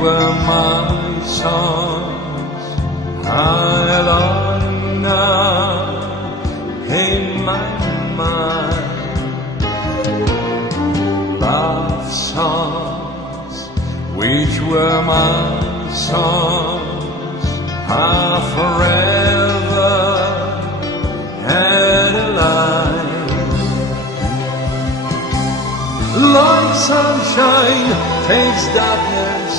were my songs, I long now in my mind. Love songs, which were my songs, are forever and alive. Like sunshine takes darkness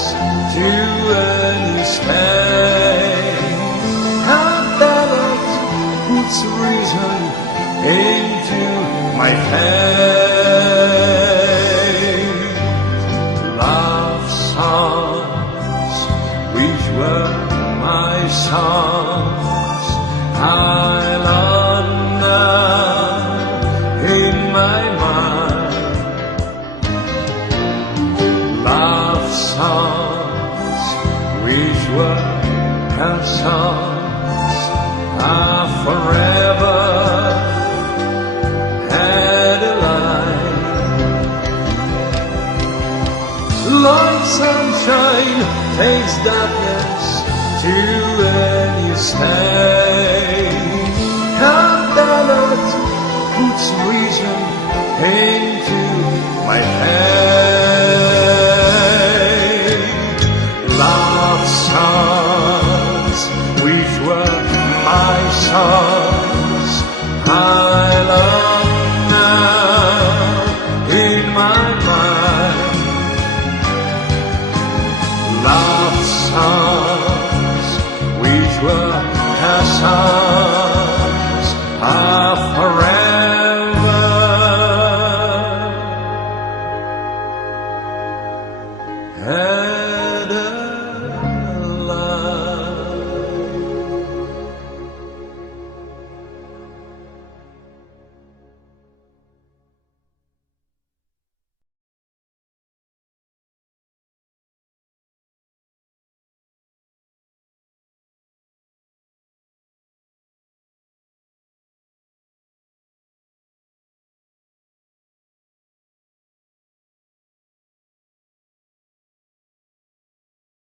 to any space, and that puts reason into my face. Love songs, which were my songs, I learn now in my mind. Love songs, which were her songs, are forever and alive. Like sunshine takes darkness to any state, and that puts reason into my head. Love songs, which were my songs,